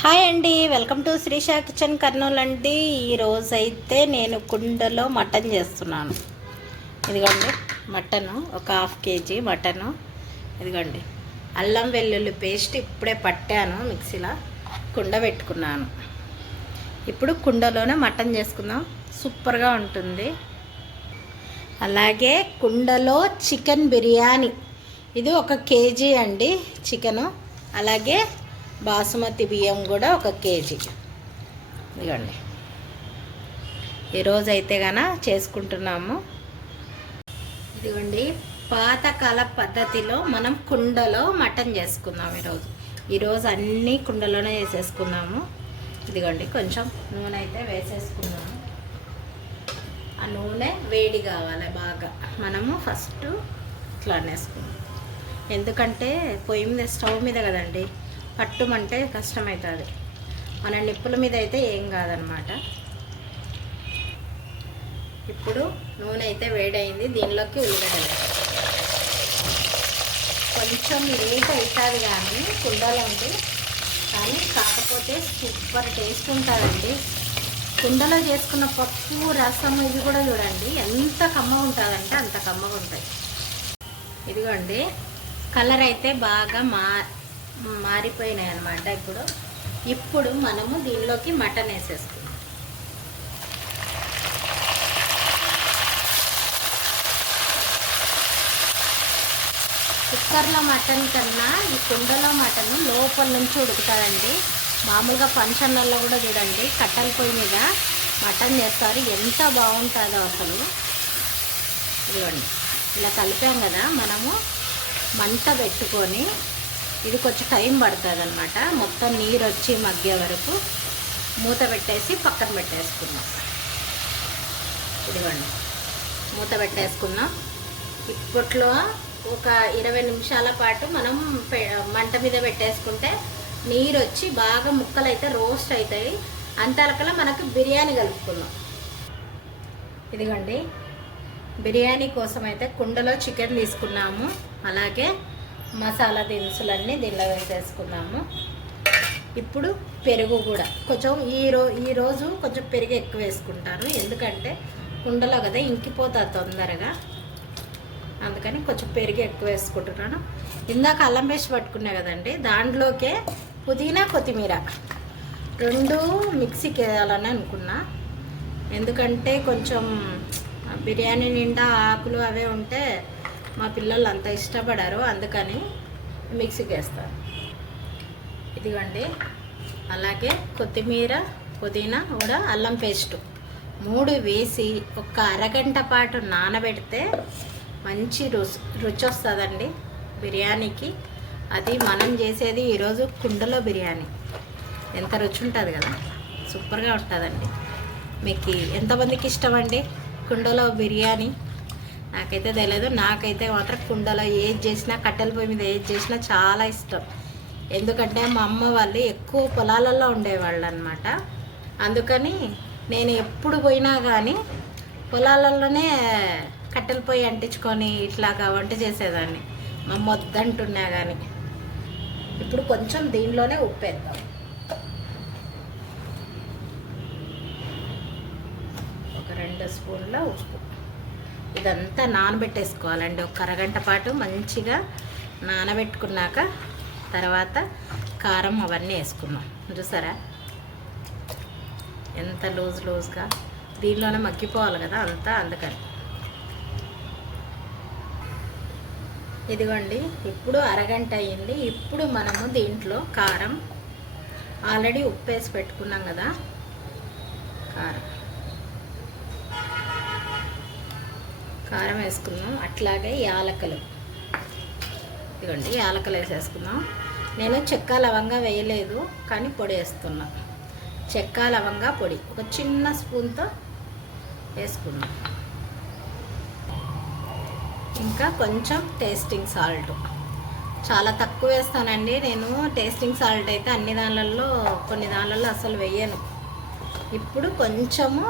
Hi అండి, welcome to Srisha kitchen Kurnool అండి. ఈరోజు అయితే నేను కుండలో మటన్ చేస్తున్నాను. ఇదిగోండి మటను, ఒక హాఫ్ కేజీ మటను. ఇదిగోండి అల్లం వెల్లుల్లి పేస్ట్ ఇప్పుడే పట్టాను, మిక్సీలో కుండ పెట్టుకున్నాను. ఇప్పుడు కుండలోనే మటన్ చేసుకుందాం, సూపర్గా ఉంటుంది. అలాగే కుండలో చికెన్ బిర్యానీ, ఇది 1 కేజీ అండి చికెను. అలాగే బాసుమతి బియ్యం కూడా 1 కేజీ. ఇదిగోండి ఈరోజు అయితే గన చేసుకుంటున్నాము. ఇదిగోండి పాతకాల పద్ధతిలో మనం కుండలో మటన్ చేసుకుందాం. ఈరోజు అన్నీ కుండలోనే చేసేసుకుందాము. ఇదిగోండి కొంచెం నూనె అయితే వేసేసుకున్నాము. ఆ నూనె వేడి కావాలి బాగా. మనము ఫస్ట్ ఇట్లా అనేసుకుందాం, ఎందుకంటే పొయ్యి మీద స్టవ్ మీద కదండి, పట్టుమంటే కష్టమవుతుంది. మన నిప్పుల మీద అయితే ఏం కాదనమాట. ఇప్పుడు నూనె అయితే వేడైంది, దీనిలోకి ఉల్లిగడ్డలు కొంచెం లేట్ అవుతుంది కానీ కుండలో ఉంది, కానీ కాకపోతే సూపర్ టేస్ట్ ఉంటుందండి. కుండలో చేసుకున్న పప్పు రసం ఇది కూడా చూడండి ఎంత కమ్మగా ఉంటుందంటే అంత కమ్మగా ఉంటాయి. ఇదిగోండి కలర్ అయితే బాగా మారిపోయినాయి అన్నమాట. ఇప్పుడు మనము దీనిలోకి మటన్ వేసేసుకుందాం. కుక్కర్లో మటన్ కన్నా ఈ కుండలో మటన్ లోపల నుంచి ఉడుకుతుందండి. మామూలుగా ఫంక్షన్లలో కూడా చూడండి కట్టెల పొయ్యి మీద మటన్ చేస్తారు, ఎంత బాగుంటుందో అసలు. ఇదిగోండి ఇలా కలిపాం కదా, మనము మంట పెట్టుకొని ఇది కొంచెం టైం పడుతుంది అనమాట. మొత్తం నీరు వచ్చి మగ్గే వరకు మూత పెట్టేసి పక్కన పెట్టేసుకున్నాం. ఇదిగోండి మూత పెట్టేసుకున్నాం. ఇప్పట్లో ఒక 20 నిమిషాల పాటు మనం మంట మీద పెట్టేసుకుంటే నీరు వచ్చి బాగా ముక్కలు అయితే రోస్ట్ అవుతాయి. అంతలకల్లా మనకు బిర్యానీ కలుపుకున్నాం. ఇదిగోండి బిర్యానీ కోసం అయితే కుండలో చికెన్ తీసుకున్నాము. అలాగే మసాలా దినుసులన్నీ దీనిలో వేసేసుకున్నాము. ఇప్పుడు పెరుగు కూడా కొంచెం ఈరోజు కొంచెం పెరుగు ఎక్కువ వేసుకుంటాను, ఎందుకంటే కుండలో కదా ఇంకిపోతుంది తొందరగా, అందుకని కొంచెం పెరుగు ఎక్కువ వేసుకుంటున్నాను. ఇందాక అల్లం పేస్ట్ పట్టుకున్నా కదండి, దాంట్లోకే పుదీనా కొత్తిమీర 2 మిక్సీకి వేయాలని అనుకున్నా, ఎందుకంటే కొంచెం బిర్యానీ నిండా ఆకులు అవే ఉంటే మా పిల్లలు అంత ఇష్టపడారు, అందుకని మిక్సీకి వేస్తారు. ఇదిగోండి అలాగే కొత్తిమీర పుదీనా కూడా అల్లం పేస్ట్ 3 వేసి ఒక అరగంట పాటు నానబెడితే మంచి రుచి వస్తుందండి బిర్యానీకి. అది మనం చేసేది ఈరోజు కుండలో బిర్యానీ, ఎంత రుచి ఉంటుంది కదా, సూపర్గా ఉంటుందండి. మీకు ఎంతమందికి ఇష్టం అండి కుండలో బిర్యానీ? నాకైతే తెలియదు, నాకైతే మాత్రం కుండలో ఏది చేసినా, కట్టెల పొయ్యి మీద ఏది చేసినా చాలా ఇష్టం. ఎందుకంటే మా అమ్మ వాళ్ళు ఎక్కువ పొలాలలో ఉండేవాళ్ళు అనమాట, అందుకని నేను ఎప్పుడు పోయినా కానీ పొలాలలోనే కట్టెల పొయ్యి అంటించుకొని ఇట్లాగా వంట చేసేదాన్ని, మా అమ్మ వద్దంటున్నా కానీ. ఇప్పుడు కొంచెం దీనిలోనే ఉప్పు వేద్దాం. ఒక 2 స్పూన్ల ఉప్పు. ఇదంతా నానబెట్టేసుకోవాలండి ఒక అరగంట పాటు. మంచిగా నానబెట్టుకున్నాక తర్వాత కారం అవన్నీ వేసుకున్నాం. చూసారా ఎంత లూజ్గా, దీనిలోనే మగ్గిపోవాలి కదా అంతా, అందుకని. ఇదిగోండి ఇప్పుడు అరగంట అయ్యింది. ఇప్పుడు మనము దీంట్లో కారం, ఆల్రెడీ ఉప్పు వేసి పెట్టుకున్నాం కదా, కారం వేసుకున్నాం. అట్లాగే యాలకులు, ఇదిగోండి యాలకులు వేసేసుకున్నాం. నేను చెక్క లవంగా వేయలేదు కానీ పొడి వేస్తున్నా. చెక్క లవంగా పొడి ఒక చిన్న స్పూన్తో వేసుకున్నాం. ఇంకా కొంచెం టేస్టింగ్ సాల్ట్, చాలా తక్కువ వేస్తానండి నేను. టేస్టింగ్ సాల్ట్ అయితే అన్ని దానిలలో, కొన్ని దానిలలో అసలు వేయను. ఇప్పుడు కొంచెము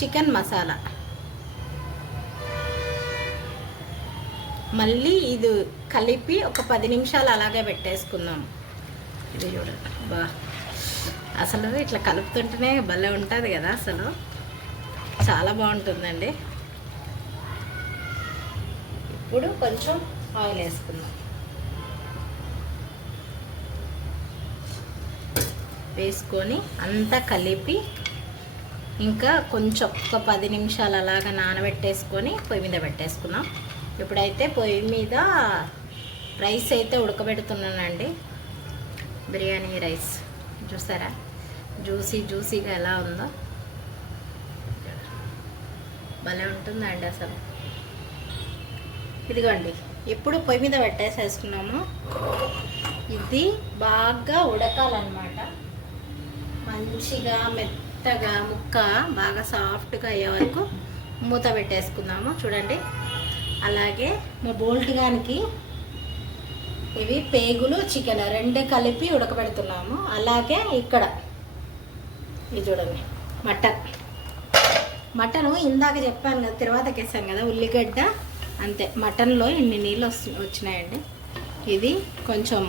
చికెన్ మసాలా, మళ్ళీ ఇది కలిపి ఒక 10 నిమిషాలు అలాగే పెట్టేసుకుందాం. ఇది చూడండి బా అసలు ఇట్లా కలుపుతుంటేనే భలే ఉంటుంది కదా, అసలు చాలా బాగుంటుందండి. ఇప్పుడు కొంచెం ఆయిల్ వేసుకుందాం. వేసుకొని అంతా కలిపి ఇంకా కొంచెం ఒక 10 నిమిషాలు అలాగా నానబెట్టేసుకొని పొయ్యి మీద పెట్టేసుకున్నాం. ఇప్పుడైతే పొయ్యి మీద రైస్ అయితే ఉడకబెడుతున్నానండి. బిర్యానీ రైస్ చూసారా జ్యూసీగా ఎలా ఉందో, భలే ఉంటుందండి అసలు. ఇదిగోండి ఇప్పుడు పొయ్యి మీద పెట్టేసేసుకున్నాము. ఇది బాగా ఉడకాలన్నమాట. మంచిగా మెత్తగా ముక్క బాగా సాఫ్ట్గా అయ్యే వరకు మూత పెట్టేసుకుందాము. చూడండి, అలాగే మా బోల్ట్గానికి ఇవి పేగులు చికెన్ 2 కలిపి ఉడకబెడుతున్నాము. అలాగే ఇక్కడ ఇది చూడండి మటను ఇందాక చెప్పాను కదా, తర్వాతకి వేసాం కదా ఉల్లిగడ్డ, అంతే. మటన్లో ఇన్ని నీళ్ళు వచ్చినాయండి. ఇది కొంచెం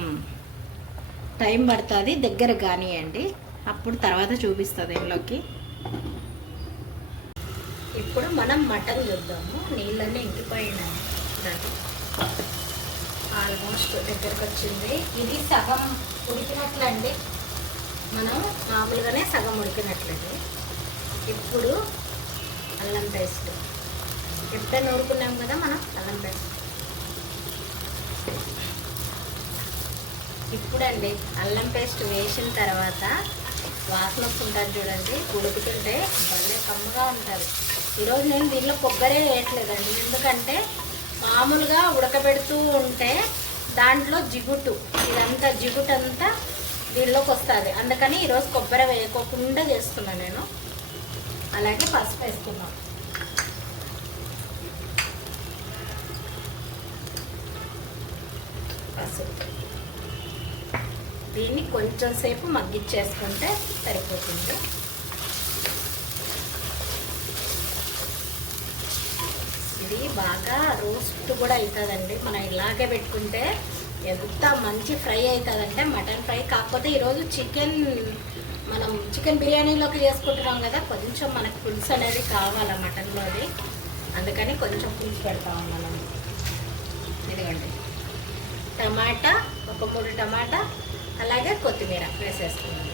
టైం పడుతుంది, దగ్గర కానివ్వండి, అప్పుడు తర్వాత చూపిస్తుంది ఇంట్లోకి. ఇప్పుడు మనం మటన్ చూద్దాము. నీళ్ళన్నీ ఇంకిపోయినాయి చూడండి, ఆల్మోస్ట్ దగ్గరకు వచ్చింది. ఇది సగం ఉడికినట్లండి, మనం మామూలుగానే సగం ఉడికినట్లండి. ఇప్పుడు అల్లం పేస్ట్ ఎప్పుడే నూరుకున్నాం కదా మనం, అల్లం పేస్ట్ ఇప్పుడండి. అల్లం పేస్ట్ వేసిన తర్వాత వాసన వస్తుంటుంది చూడండి, ఉడుకుతుంటే భలే కమ్మగా ఉంటుంది. ఈరోజు నేను దీనిలో కొబ్బరి వేయట్లేదండి, ఎందుకంటే మామూలుగా ఉడకబెడుతూ ఉంటే దాంట్లో ఇదంతా జిగుటంతా దీనిలోకి వస్తుంది. అందుకని ఈరోజు కొబ్బరి వేయకోకుండా చేస్తున్నాను నేను. అలాగే పసుపు వేసుకున్నాం. పసుపు దీన్ని కొంచెం సేపు మగ్గిచ్చేసుకుంటే సరిపోతుంది. ఇది బాగా రోస్ట్ కూడా అవుతుందండి. మనం ఇలాగే పెట్టుకుంటే ఎంత మంచి ఫ్రై అవుతుందంటే మటన్ ఫ్రై. కాకపోతే ఈరోజు మనం చికెన్ బిర్యానీలోకి చేసుకుంటున్నాం కదా, కొంచెం మనకు పులుసు అనేది కావాలి మటన్లోది, అందుకని కొంచెం పులుసు పెడతాం మనం. ఇదిగోండి టమాటా, ఒక 3 టమాటా, అలాగే కొత్తిమీర వేసేస్తున్నాను.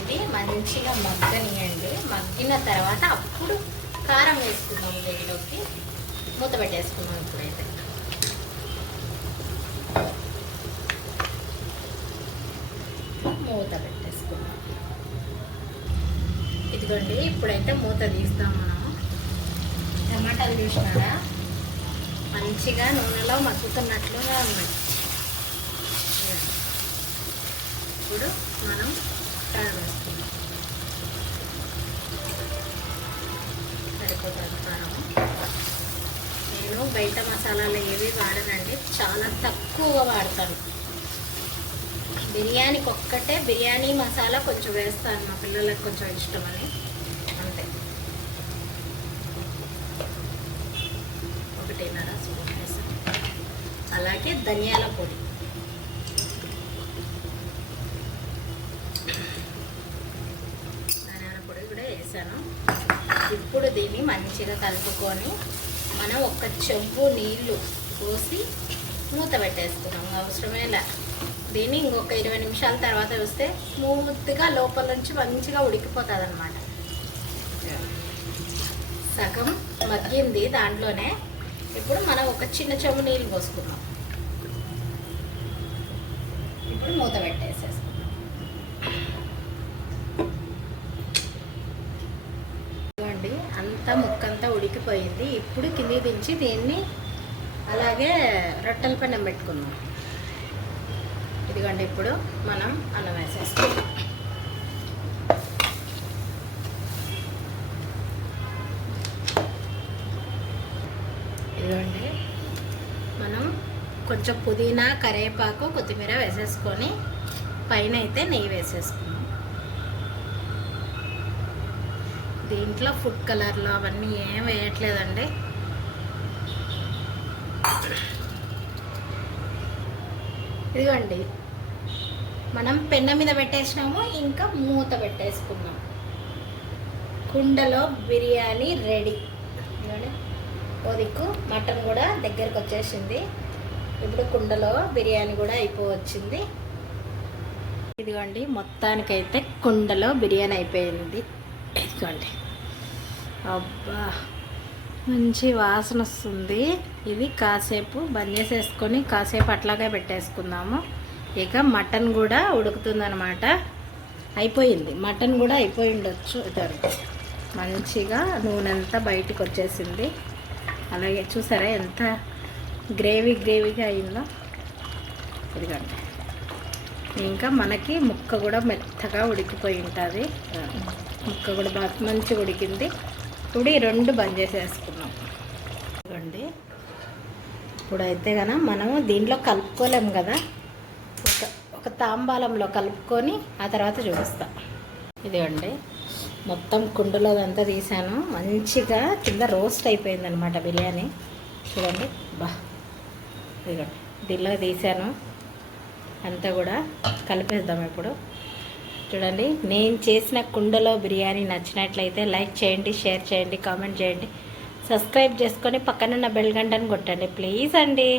ఇది మంచిగా మగ్గనియండి. మగ్గిన తర్వాత అప్పుడు కారం వేసుకుందాం. దీనిలోకి మూత పెట్టేసుకున్నాం. ఇప్పుడైతే మూత పెట్టేసుకున్నాం. ఇదిగోండి ఇప్పుడైతే మూత తీస్తాం మనం. టమాటాలు చూసినారా మంచిగా నూనెలో మగ్గుతున్నట్లుగా ఉన్నాయి. ఇప్పుడు మనం కారం వేసుకుందాం. సరిపోతుంది కారం. నేను బయట మసాలాలు ఏవి వాడనండి, చాలా తక్కువగా వాడతాను. బిర్యానీకి ఒక్కటే బిర్యానీ మసాలా కొంచెం వేస్తాను, మా పిల్లలకు కొంచెం ఇష్టమని, అంతే. 1.5 స్పూన్ వేసాను. అలాగే ధనియాల పొడి, కూడా వేసాను. ఇప్పుడు దీన్ని మంచిగా కలుపుకొని మనం ఒక చెంబు నీళ్ళు పోసి మూత పెట్టేసుకున్నాం. అవసరమేలా దీన్ని ఇంకొక 20 నిమిషాల తర్వాత చూస్తే స్మూత్గా లోపల నుంచి మంచిగా ఉడికిపోతుంది అన్నమాట. సగం మగ్గింది దాంట్లోనే. ఇప్పుడు మనం ఒక చిన్న చెంబు నీళ్ళు పోసుకున్నాం. ఇప్పుడు మూత పెట్టేసేసుకున్నాం. అంతా ముక్కంతా ఉడికిపోయింది. ఇప్పుడు కింది దించి దీన్ని అలాగే రొట్టెల పెనం పెట్టుకున్నాం. ఇదిగోండి ఇప్పుడు మనం అన్నం వేసేసుకుందాం. ఇదిగోండి మనం కొంచెం పుదీనా, కరివేపాకు, కొత్తిమీర వేసేసుకొని పైన అయితే నెయ్యి వేసేసుకున్నాం. దీంట్లో ఫుడ్ కలర్లు అవన్నీ ఏం వేయట్లేదండి. ఇదిగోండి మనం పెన్న మీద పెట్టేసినాము, ఇంకా మూత పెట్టేసుకుందాం. కుండలో బిర్యానీ రెడీ. ఓ దిక్కు మటన్ కూడా దగ్గరకు వచ్చేసింది. ఇప్పుడు కుండలో బిర్యానీ కూడా అయిపోవచ్చింది. ఇదిగోండి, మొత్తానికైతే కుండలో బిర్యానీ అయిపోయింది. ఇదిగోండి, అబ్బా మంచి వాసన వస్తుంది. ఇది కాసేపు బంద్ చేసేసుకొని కాసేపు అట్లాగే పెట్టేసుకుందాము. ఇక మటన్ కూడా ఉడుకుతుందనమాట. అయిపోయింది, మటన్ కూడా అయిపోయి ఉండొచ్చు. ఇదండి, మంచిగా నూనె అంతా బయటికి వచ్చేసింది. అలాగే చూసారా ఎంత గ్రేవీగా అయిందో. ఇదిగోండి, ఇంకా మనకి ముక్క కూడా మెత్తగా ఉడికిపోయి ఉంటుంది. ముక్క కూడా బాగా మంచిగా ఉడికింది. ఇప్పుడు ఈ రెండు బంద్ చేసేసుకున్నాం. ఇదిగోండి, ఇప్పుడైతే కనుక మనము దీంట్లో కలుపుకోలేము కదా, ఒక తాంబాలంలో కలుపుకొని ఆ తర్వాత చూపిస్తాం. ఇదిగోండి, మొత్తం కుండలోదంతా తీసాను. మంచిగా కింద రోస్ట్ అయిపోయింది అనమాట బిర్యానీ. చూడండి, బా ఇదిగోండి దీనిలో తీసాను. అంతా కూడా కలిపేద్దాం ఇప్పుడు. చూడండి, నేను చేసిన కుండలో బిర్యానీ నచ్చినట్లయితే లైక్ చేయండి, షేర్ చేయండి, కామెంట్ చేయండి, సబ్స్క్రైబ్ చేసుకొని పక్కనున్న బెల్ గంటను కొట్టండి ప్లీజ్ అండి.